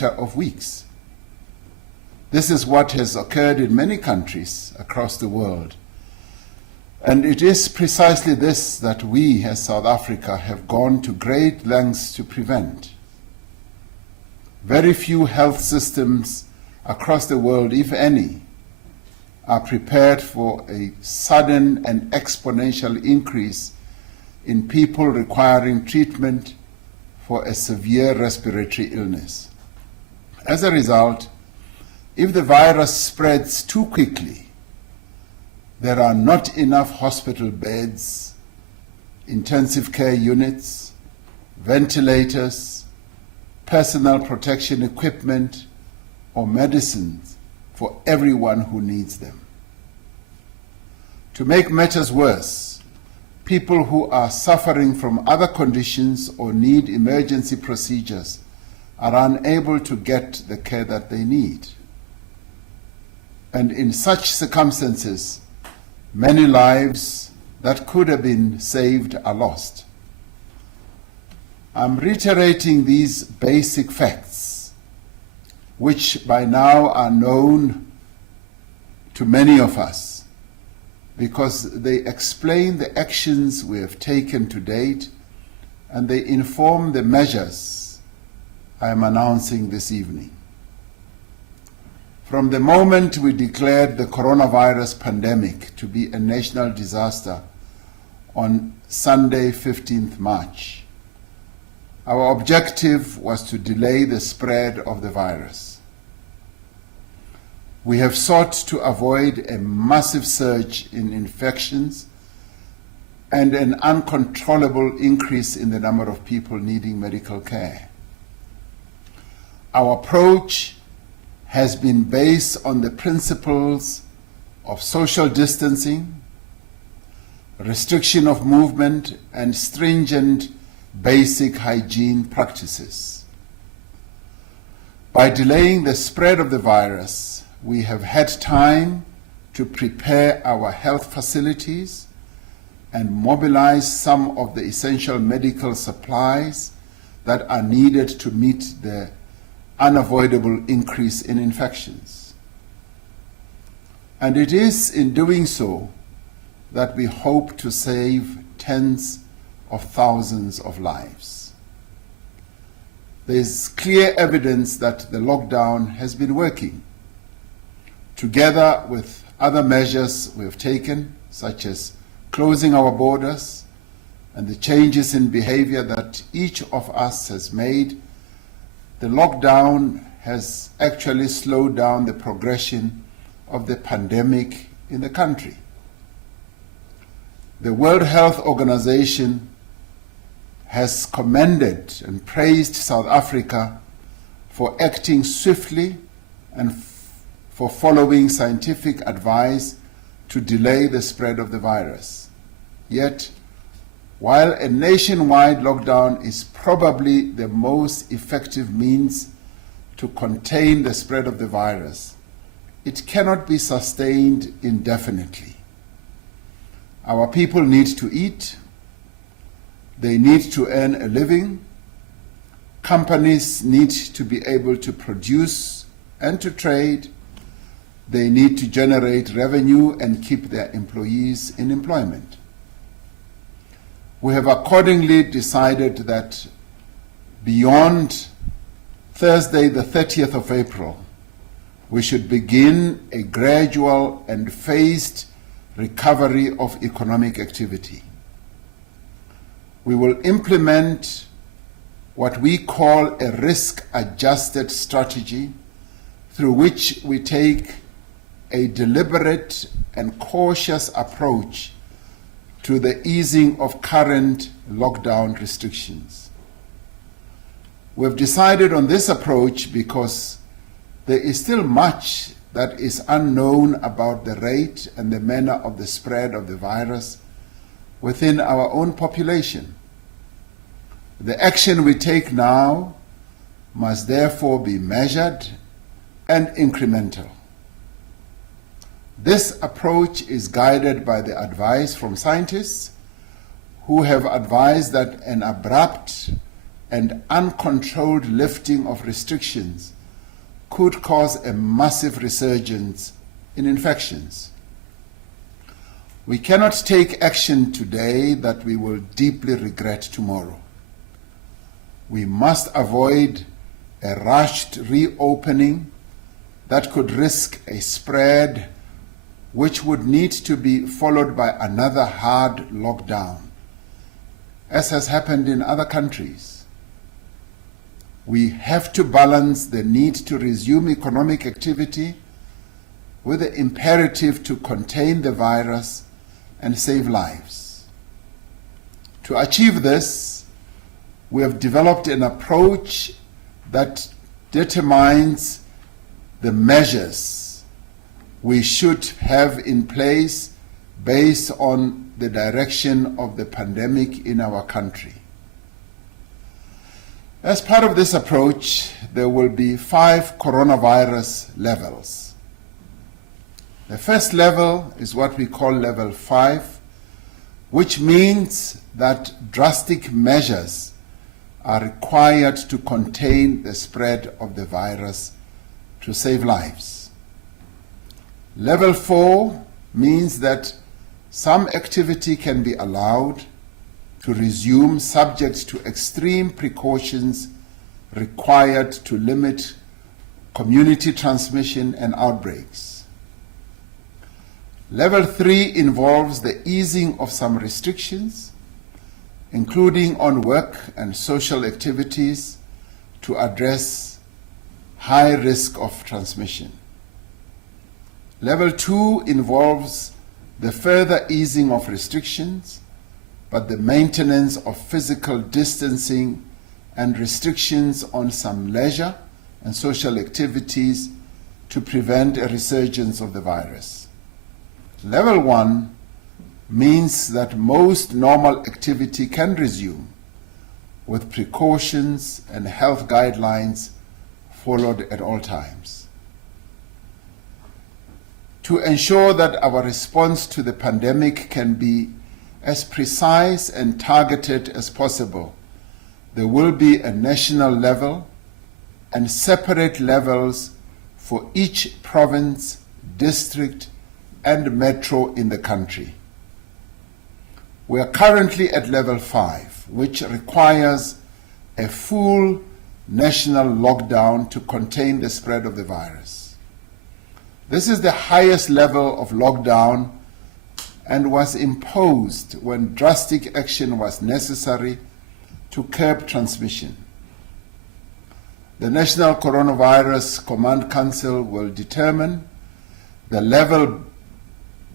matter of weeks. This is what has occurred in many countries across the world. And it is precisely this that we, as South Africa, have gone to great lengths to prevent. Very few health systems across the world, if any, are prepared for a sudden and exponential increase in people requiring treatment for a severe respiratory illness. As a result, if the virus spreads too quickly, there are not enough hospital beds, intensive care units, ventilators, personal protection equipment, or medicines for everyone who needs them. To make matters worse, people who are suffering from other conditions or need emergency procedures are unable to get the care that they need. And in such circumstances, many lives that could have been saved are lost. I'm reiterating these basic facts, which by now are known to many of us, because they explain the actions we have taken to date, and they inform the measures I am announcing this evening. From the moment we declared the coronavirus pandemic to be a national disaster on Sunday, 15th March, our objective was to delay the spread of the virus. We have sought to avoid a massive surge in infections and an uncontrollable increase in the number of people needing medical care. Our approach has been based on the principles of social distancing, restriction of movement, and stringent basic hygiene practices. By delaying the spread of the virus, we have had time to prepare our health facilities and mobilize some of the essential medical supplies that are needed to meet the unavoidable increase in infections. And it is in doing so that we hope to save tens of thousands of lives. There is clear evidence that the lockdown has been working. Together with other measures we have taken, such as closing our borders and the changes in behavior that each of us has made, the lockdown has actually slowed down the progression of the pandemic in the country. The World Health Organization has commended and praised South Africa for acting swiftly and for following scientific advice to delay the spread of the virus. Yet, while a nationwide lockdown is probably the most effective means to contain the spread of the virus, it cannot be sustained indefinitely. Our people need to eat, they need to earn a living, companies need to be able to produce and to trade, they need to generate revenue and keep their employees in employment. We have accordingly decided that beyond Thursday, the 30th of April, we should begin a gradual and phased recovery of economic activity. We will implement what we call a risk-adjusted strategy through which we take a deliberate and cautious approach to the easing of current lockdown restrictions. We have decided on this approach because there is still much that is unknown about the rate and the manner of the spread of the virus within our own population. The action we take now must therefore be measured and incremental. This approach is guided by the advice from scientists who have advised that an abrupt and uncontrolled lifting of restrictions could cause a massive resurgence in infections. We cannot take action today that we will deeply regret tomorrow. We must avoid a rushed reopening that could risk a spread which would need to be followed by another hard lockdown, as has happened in other countries. We have to balance the need to resume economic activity with the imperative to contain the virus and save lives. To achieve this, we have developed an approach that determines the measures we should have in place based on the direction of the pandemic in our country. As part of this approach, there will be 5 coronavirus levels. The first level is what we call level 5, which means that drastic measures are required to contain the spread of the virus to save lives. Level 4 means that some activity can be allowed to resume subject to extreme precautions required to limit community transmission and outbreaks. Level 3 involves the easing of some restrictions, including on work and social activities, to address high risk of transmission. Level 2 involves the further easing of restrictions, but the maintenance of physical distancing and restrictions on some leisure and social activities to prevent a resurgence of the virus. Level 1 means that most normal activity can resume with precautions and health guidelines followed at all times. To ensure that our response to the pandemic can be as precise and targeted as possible, there will be a national level and separate levels for each province, district, and metro in the country. We are currently at level 5, which requires a full national lockdown to contain the spread of the virus. This is the highest level of lockdown and was imposed when drastic action was necessary to curb transmission. The National CoronaVirus Command Council will determine the level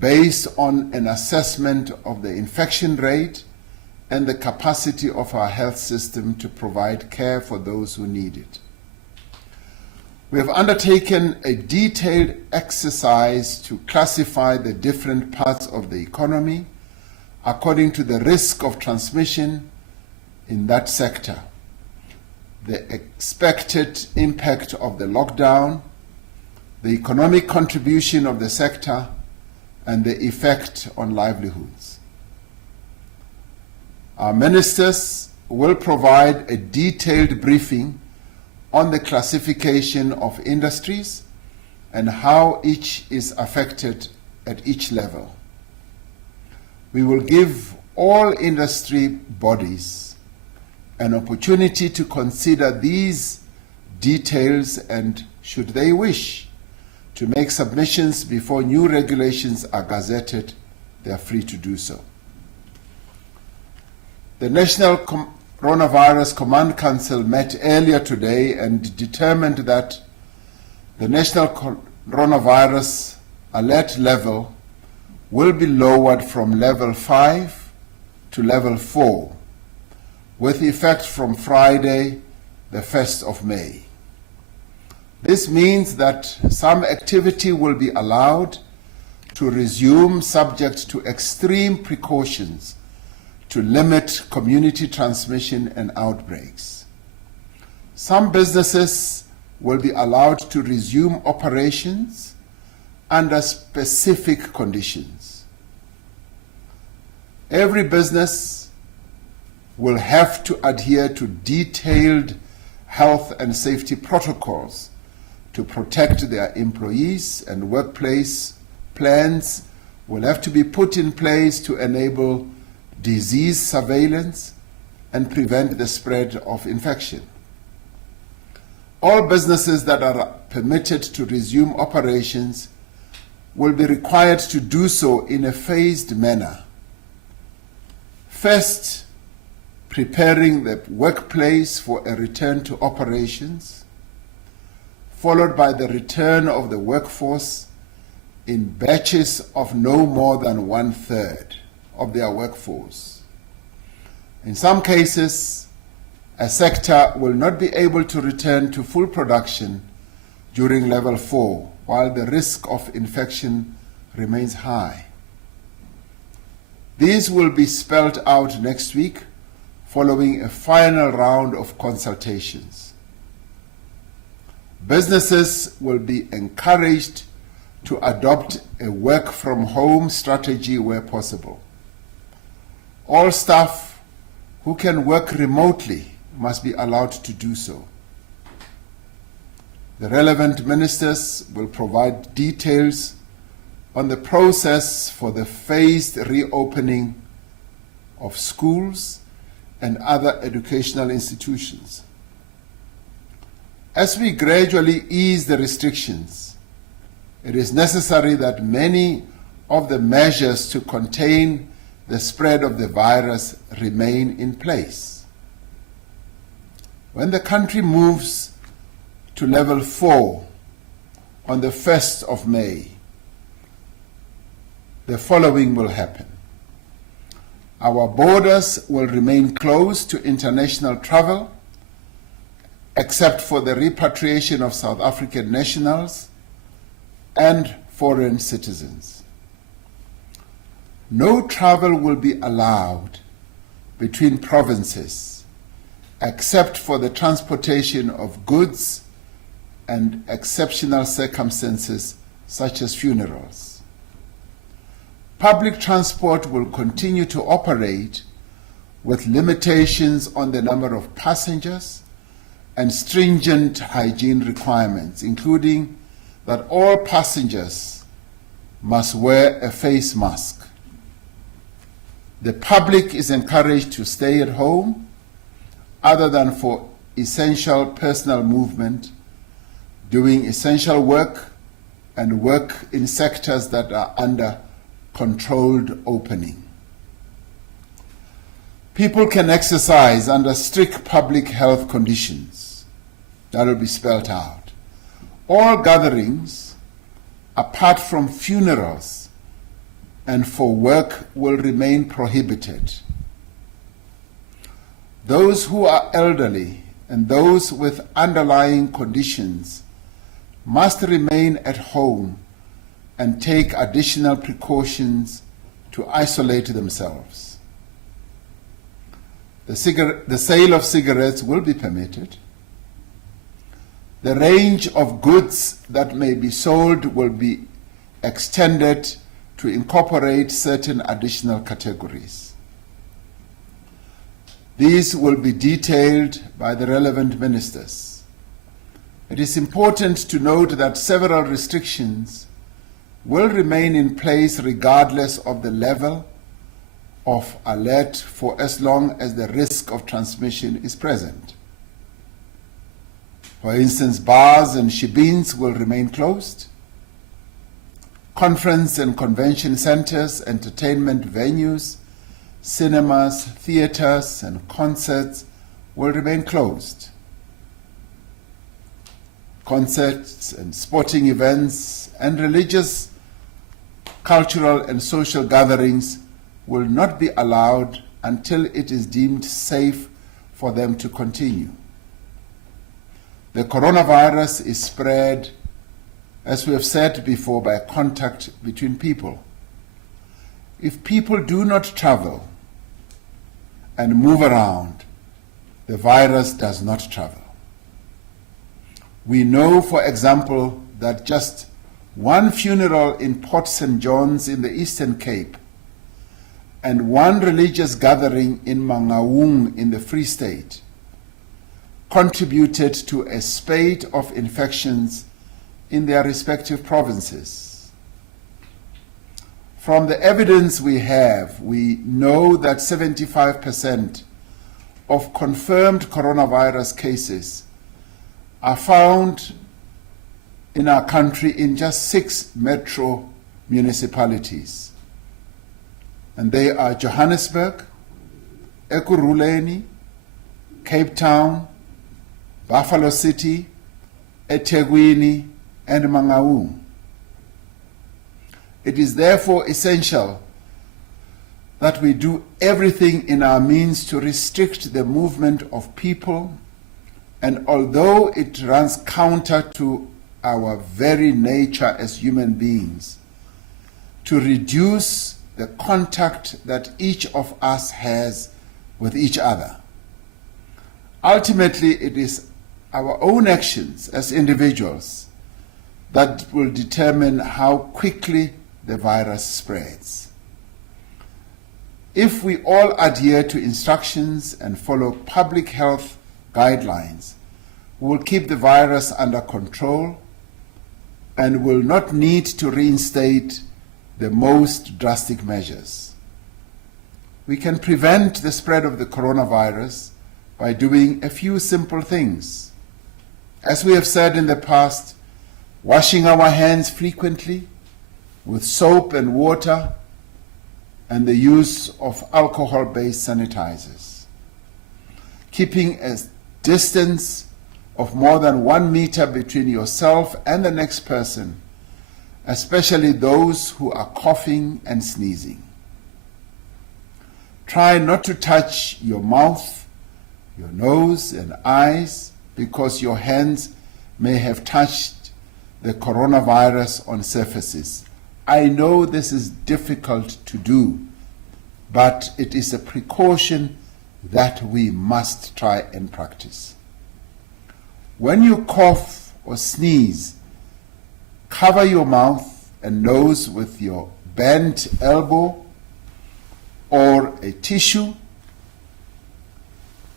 based on an assessment of the infection rate and the capacity of our health system to provide care for those who need it. We have undertaken a detailed exercise to classify the different parts of the economy according to the risk of transmission in that sector, the expected impact of the lockdown, the economic contribution of the sector, and the effect on livelihoods. Our ministers will provide a detailed briefing on the classification of industries and how each is affected at each level. We will give all industry bodies an opportunity to consider these details and, should they wish, to make submissions before new regulations are gazetted, they are free to do so. The National Coronavirus Command Council met earlier today and determined that the National Coronavirus Alert level will be lowered from level 5 to level 4, with effect from Friday, the 1st of May. This means that some activity will be allowed to resume subject to extreme precautions to limit community transmission and outbreaks. Some businesses will be allowed to resume operations under specific conditions. Every business will have to adhere to detailed health and safety protocols to protect their employees, and workplace plans will have to be put in place to enable disease surveillance and prevent the spread of infection. All businesses that are permitted to resume operations will be required to do so in a phased manner. First, preparing the workplace for a return to operations, followed by the return of the workforce in batches of no more than 1/3 of their workforce. In some cases, a sector will not be able to return to full production during level 4, while the risk of infection remains high. These will be spelled out next week following a final round of consultations. Businesses will be encouraged to adopt a work-from-home strategy where possible. All staff who can work remotely must be allowed to do so. The relevant ministers will provide details on the process for the phased reopening of schools and other educational institutions. As we gradually ease the restrictions, it is necessary that many of the measures to contain the spread of the virus remain in place. When the country moves to level 4 on the 1st of May, the following will happen. Our borders will remain closed to international travel, except for the repatriation of South African nationals and foreign citizens. No travel will be allowed between provinces, except for the transportation of goods and exceptional circumstances such as funerals. Public transport will continue to operate with limitations on the number of passengers and stringent hygiene requirements, including that all passengers must wear a face mask. The public is encouraged to stay at home other than for essential personal movement, doing essential work, and work in sectors that are under controlled opening. People can exercise under strict public health conditions. That will be spelled out. All gatherings, apart from funerals and for work, will remain prohibited. Those who are elderly and those with underlying conditions must remain at home and take additional precautions to isolate themselves. The sale of cigarettes will be permitted. The range of goods that may be sold will be extended to incorporate certain additional categories. These will be detailed by the relevant ministers. It is important to note that several restrictions will remain in place regardless of the level of alert for as long as the risk of transmission is present. For instance, bars and shebeens will remain closed. Conference and convention centers, entertainment venues, cinemas, theaters, and concerts will remain closed. Concerts and sporting events and religious, cultural, and social gatherings will not be allowed until it is deemed safe for them to continue. The coronavirus is spread, as we have said before, by contact between people. If people do not travel and move around, the virus does not travel. We know, for example, that just one funeral in Port St. John's in the Eastern Cape and one religious gathering in Mangaung in the Free State contributed to a spate of infections in their respective provinces. From the evidence we have, we know that 75% of confirmed coronavirus cases are found in our country in just 6 metro municipalities. And they are Johannesburg, Ekurhuleni, Cape Town, Buffalo City, eThekwini, and Mangaung. It is therefore essential that we do everything in our means to restrict the movement of people, and although it runs counter to our very nature as human beings, to reduce the contact that each of us has with each other. Ultimately, it is our own actions as individuals that will determine how quickly the virus spreads. If we all adhere to instructions and follow public health guidelines, we will keep the virus under control and will not need to reinstate the most drastic measures. We can prevent the spread of the coronavirus by doing a few simple things. As we have said in the past, washing our hands frequently with soap and water, and the use of alcohol-based sanitizers. Keeping a distance of more than 1 meter between yourself and the next person, especially those who are coughing and sneezing. Try not to touch your mouth, your nose and eyes, because your hands may have touched the coronavirus on surfaces. I know this is difficult to do, but it is a precaution that we must try and practice. When you cough or sneeze, cover your mouth and nose with your bent elbow or a tissue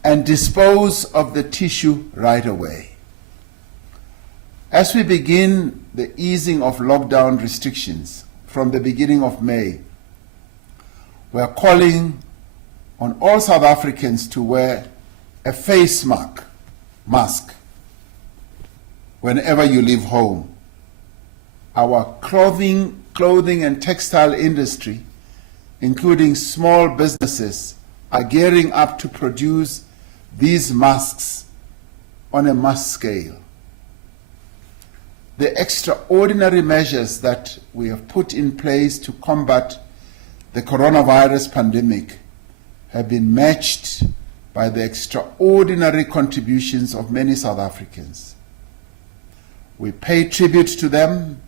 and dispose of the tissue right away. As we begin the easing of lockdown restrictions from the beginning of May, we are calling on all South Africans to wear a face mask whenever you leave home. Our clothing and textile industry, including small businesses, are gearing up to produce these masks on a mass scale. The extraordinary measures that we have put in place to combat the coronavirus pandemic have been matched by the extraordinary contributions of many South Africans. We pay tribute to them,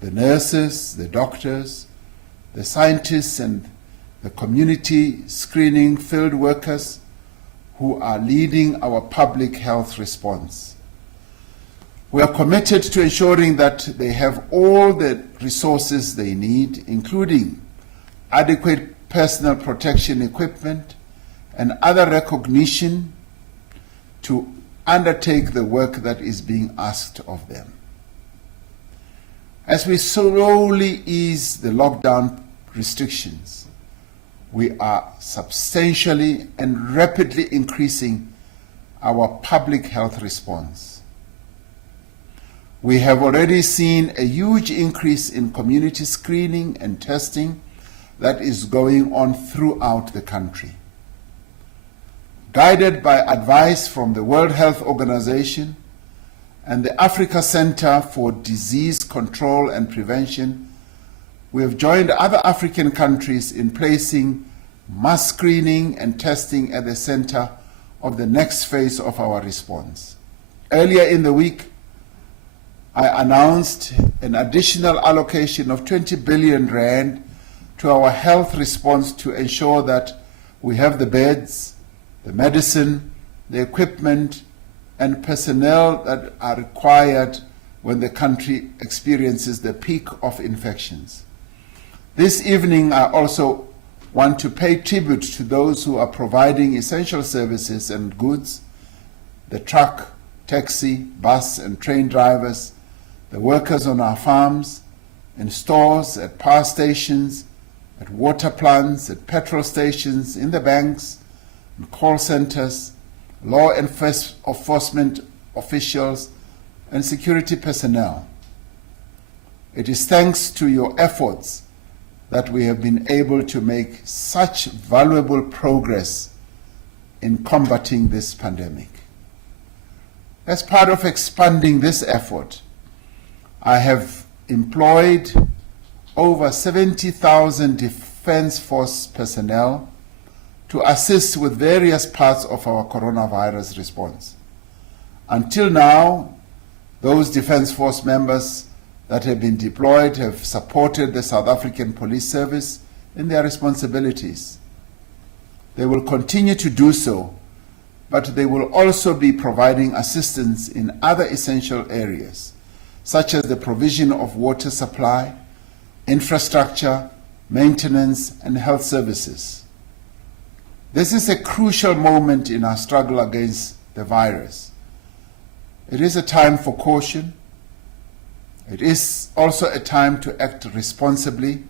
the nurses, the doctors, the scientists, and the community screening field workers who are leading our public health response. We are committed to ensuring that they have all the resources they need, including adequate personal protection equipment and other recognition to undertake the work that is being asked of them. As we slowly ease the lockdown restrictions, we are substantially and rapidly increasing our public health response. We have already seen a huge increase in community screening and testing that is going on throughout the country. Guided by advice from the World Health Organization and the Africa Center for Disease Control and Prevention, we have joined other African countries in placing mass screening and testing at the center of the next phase of our response. Earlier in the week, I announced an additional allocation of 20 billion rand to our health response to ensure that we have the beds, the medicine, the equipment, and personnel that are required when the country experiences the peak of infections. This evening, I also want to pay tribute to those who are providing essential services and goods, the truck, taxi, bus and train drivers, the workers on our farms, in stores, at power stations, at water plants, at petrol stations, in the banks, in call centers, law enforcement officials, and security personnel. It is thanks to your efforts that we have been able to make such valuable progress in combating this pandemic. As part of expanding this effort, I have employed over 70,000 Defence Force personnel to assist with various parts of our coronavirus response. Until now, those Defence Force members that have been deployed have supported the South African Police Service in their responsibilities. They will continue to do so, but they will also be providing assistance in other essential areas, such as the provision of water supply, infrastructure, maintenance, and health services. This is a crucial moment in our struggle against the virus. It is a time for caution. It is also a time to act responsibly,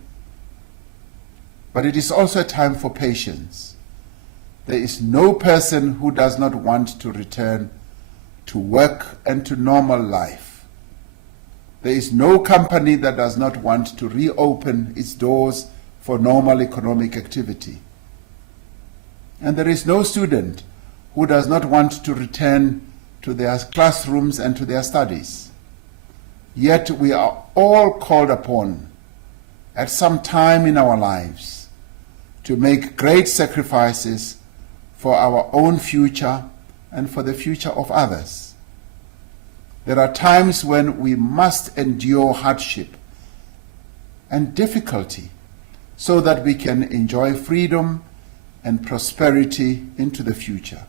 but it is also a time for patience. There is no person who does not want to return to work and to normal life. There is no company that does not want to reopen its doors for normal economic activity. And there is no student who does not want to return to their classrooms and to their studies. Yet we are all called upon at some time in our lives to make great sacrifices for our own future and for the future of others. There are times when we must endure hardship and difficulty so that we can enjoy freedom and prosperity into the future.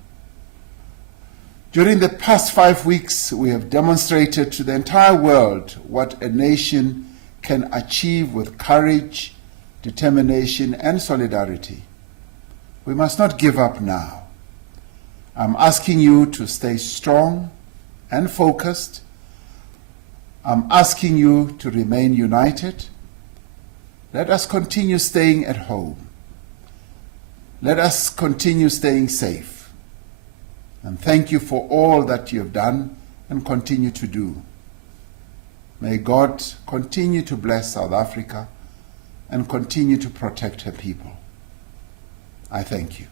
During the past 5 weeks, we have demonstrated to the entire world what a nation can achieve with courage, determination, and solidarity. We must not give up now. I'm asking you to stay strong and focused. I'm asking you to remain united. Let us continue staying at home. Let us continue staying safe. And thank you for all that you have done and continue to do. May God continue to bless South Africa and continue to protect her people. I thank you.